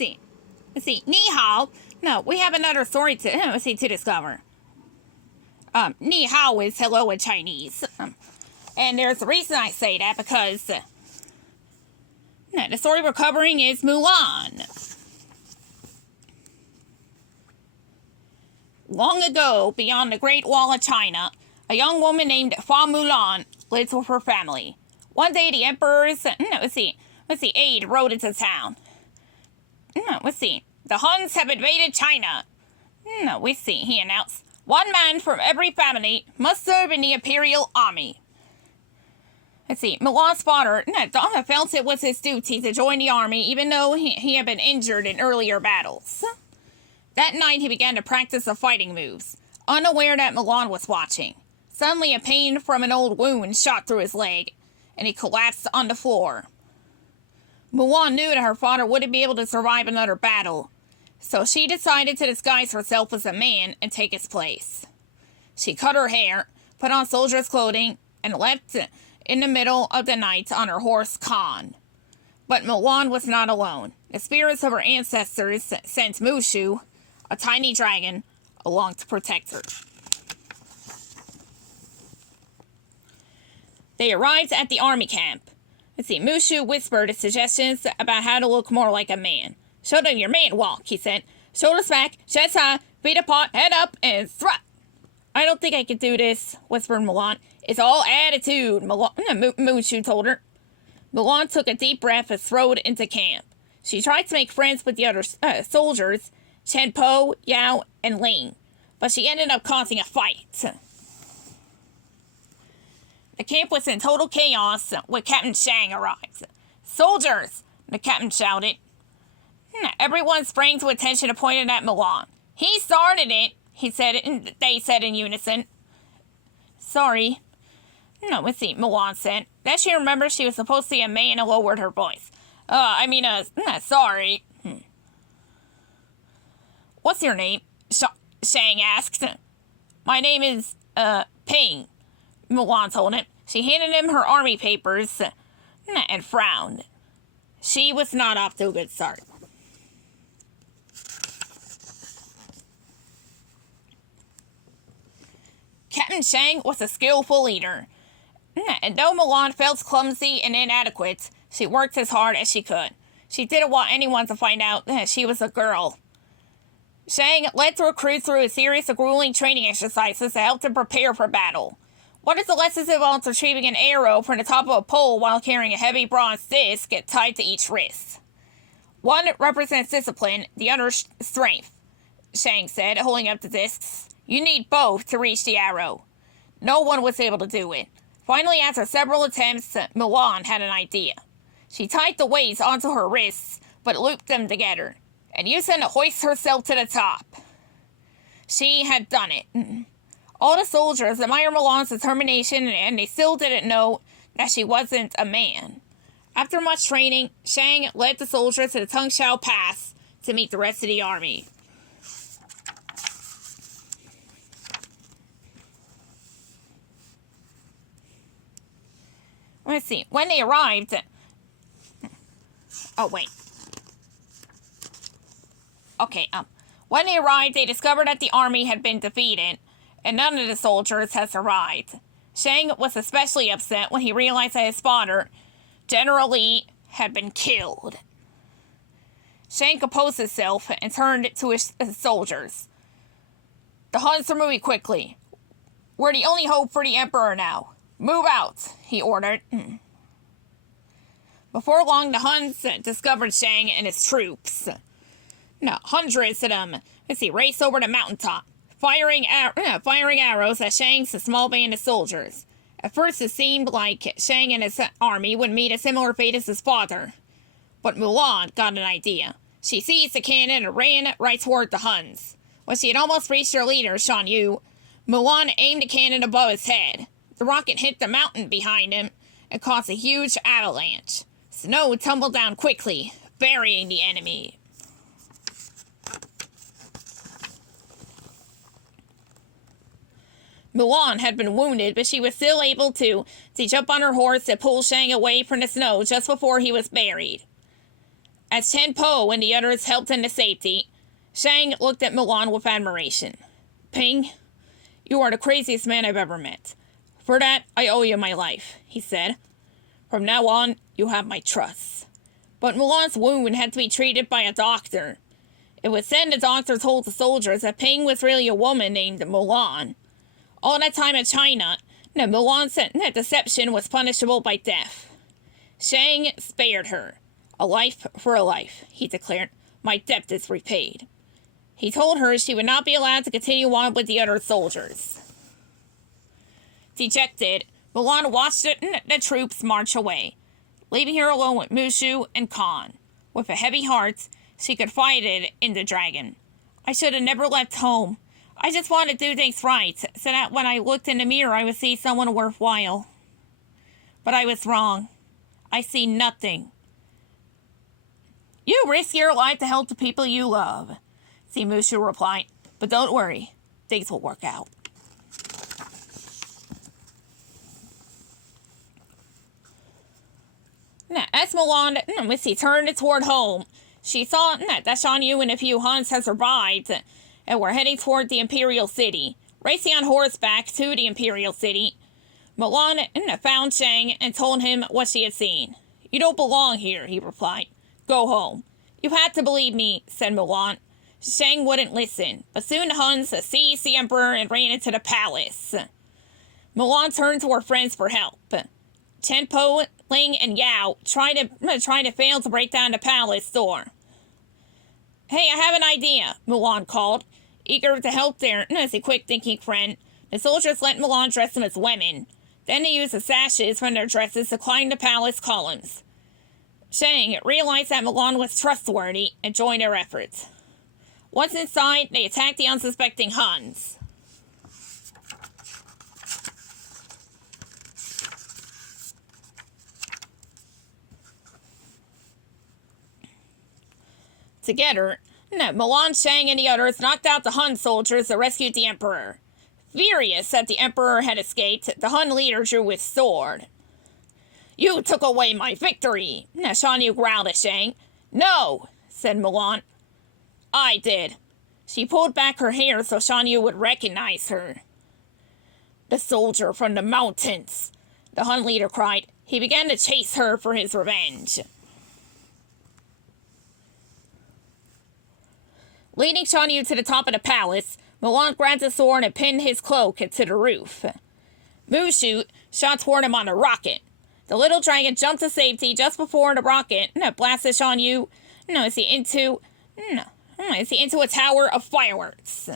Let's see. Ni hao. No, we have another story to discover. Ni hao is hello in Chinese. And there's a reason I say that because the story we're covering is Mulan. Long ago, beyond the Great Wall of China, a young woman named Fa Mulan lived with her family. One day, the emperor's aide rode into town. The Huns have invaded China. He announced. One man from every family must serve in the imperial army. Mulan's father felt it was his duty to join the army even though he had been injured in earlier battles. That night he began to practice the fighting moves, unaware that Mulan was watching. Suddenly a pain from an old wound shot through his leg, and he collapsed on the floor. Mulan knew that her father wouldn't be able to survive another battle, so she decided to disguise herself as a man and take his place. She cut her hair, put on soldier's clothing, and left in the middle of the night on her horse Khan. But Mulan was not alone. The spirits of her ancestors sent Mushu, a tiny dragon, along to protect her. They arrived at the army camp. Mushu whispered suggestions about how to look more like a man. Show them your man walk, he said. Shoulders back, chest high, feet apart, head up, and thrust. I don't think I can do this, whispered Mulan. It's all attitude, Mushu told her. Mulan took a deep breath and strode into camp. She tried to make friends with the other soldiers, Chen Po, Yao, and Ling, but she ended up causing a fight. The camp was in total chaos when Captain Shang arrived. Soldiers, the captain shouted. Everyone sprang to attention and pointed at Mulan. He started it, they said in unison. Sorry. Mulan said. Then she remembered she was supposed to be a man and lowered her voice. Sorry. What's your name? Shang asked. My name is, Ping, Mulan told him. She handed him her army papers and frowned. She was not off to a good start. Captain Shang was a skillful leader, and though Mulan felt clumsy and inadequate, she worked as hard as she could. She didn't want anyone to find out that she was a girl. Shang led the recruits through a series of grueling training exercises to help them prepare for battle. One of the lessons involved retrieving an arrow from the top of a pole while carrying a heavy bronze disc tied to each wrist. One represents discipline, the other strength, Shang said, holding up the discs. You need both to reach the arrow. No one was able to do it. Finally, after several attempts, Mulan had an idea. She tied the weights onto her wrists, but looped them together, and used them to hoist herself to the top. She had done it. All the soldiers admired Mulan's determination, and they still didn't know that she wasn't a man. After much training, Shang led the soldiers to the Tungshao Pass to meet the rest of the army. Let's see. When they arrived... Oh, wait. Okay, when they arrived, they discovered that the army had been defeated, and none of the soldiers had survived. Shang was especially upset when he realized that his father, General Li, had been killed. Shang composed himself and turned to his soldiers. The Huns are moving quickly. We're the only hope for the Emperor now. Move out, he ordered. Before long, the Huns discovered Shang and his troops. Hundreds of them, raced over the mountaintop, firing arrows at Shang's small band of soldiers. At first, it seemed like Shang and his army would meet a similar fate as his father. But Mulan got an idea. She seized the cannon and ran right toward the Huns. When she had almost reached their leader, Shan Yu, Mulan aimed the cannon above his head. The rocket hit the mountain behind him and caused a huge avalanche. Snow tumbled down quickly, burying the enemy. Mulan had been wounded, but she was still able to jump on her horse and pull Shang away from the snow just before he was buried. As Chen Po and the others helped him to safety, Shang looked at Mulan with admiration. Ping, you are the craziest man I've ever met. For that, I owe you my life, he said. From now on, you have my trust. But Mulan's wound had to be treated by a doctor. It was said the doctor told the soldiers that Ping was really a woman named Mulan. All that time in China, Mulan said that deception was punishable by death. Shang spared her. A life for a life, he declared. My debt is repaid. He told her she would not be allowed to continue on with the other soldiers. Dejected, Mulan watched the troops march away, leaving her alone with Mushu and Khan. With a heavy heart, she confided in the dragon. I should have never left home. I just wanted to do things right, so that when I looked in the mirror I would see someone worthwhile. But I was wrong. I see nothing. You risk your life to help the people you love, Mushu replied. But don't worry, things will work out. Now, as Mulan turned toward home, she saw that Shan Yu and a few Huns had survived and were heading toward the Imperial City. Racing on horseback to the Imperial City, Mulan found Shang and told him what she had seen. You don't belong here, he replied. Go home. You had to believe me, said Mulan. Shang wouldn't listen, but soon the Huns seized the Emperor and ran into the palace. Mulan turned to her friends for help. Chen Po, Ling, and Yao tried to fail to break down the palace door. Hey, I have an idea, Mulan called, eager to help their quick-thinking friend. The soldiers let Mulan dress them as women. Then they used the sashes from their dresses to climb the palace columns. Shang realized that Mulan was trustworthy and joined their efforts. Once inside, they attacked the unsuspecting Huns. Together, Mulan, Shang, and the others knocked out the Hun soldiers that rescued the Emperor. Furious that the Emperor had escaped, the Hun leader drew his sword. You took away my victory, Shan Yu growled at Shang. No, said Mulan. I did. She pulled back her hair so Shan Yu would recognize her. The soldier from the mountains, the Hun leader cried. He began to chase her for his revenge. Leading Shan Yu to the top of the palace, Mulan grabbed a sword and pinned his cloak to the roof. Mushu shot toward him on a rocket. The little dragon jumped to safety just before the rocket blasted Shan Yu into a tower of fireworks.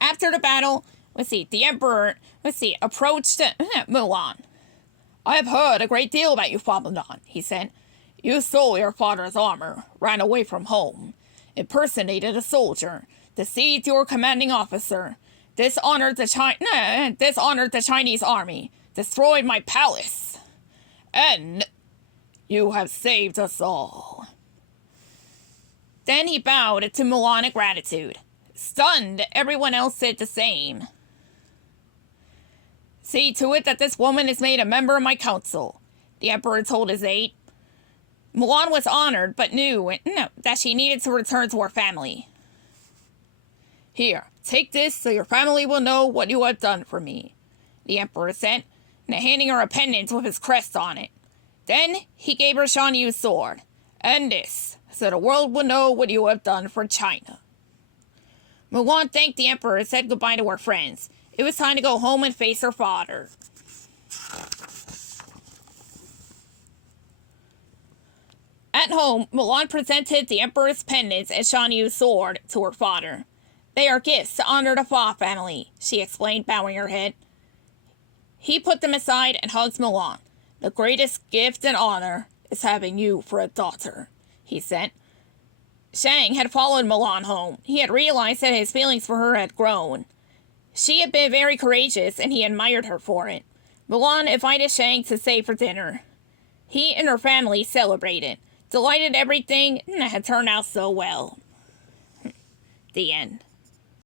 After the battle, the Emperor approached Mulan. I have heard a great deal about you, Mulan, he said. You stole your father's armor, ran away from home, impersonated a soldier, deceived your commanding officer, dishonored the Chinese army, destroyed my palace, and you have saved us all. Then he bowed to Mulan in gratitude. Stunned, everyone else did the same. See to it that this woman is made a member of my council, the Emperor told his aide. Mulan was honored, but knew that she needed to return to her family. Here, take this so your family will know what you have done for me, the Emperor said, handing her a pendant with his crest on it. Then he gave her Shan Yu's sword, and this, so the world will know what you have done for China. Mulan thanked the Emperor and said goodbye to her friends. It was time to go home and face her father. At home, Mulan presented the Emperor's pendants and Shan Yu's sword to her father. They are gifts to honor the Fa family, she explained, bowing her head. He put them aside and hugged Mulan. The greatest gift and honor is having you for a daughter, he said. Shang had followed Mulan home. He had realized that his feelings for her had grown. She had been very courageous, and he admired her for it. Mulan invited Shang to stay for dinner. He and her family celebrated, delighted everything had turned out so well. The end.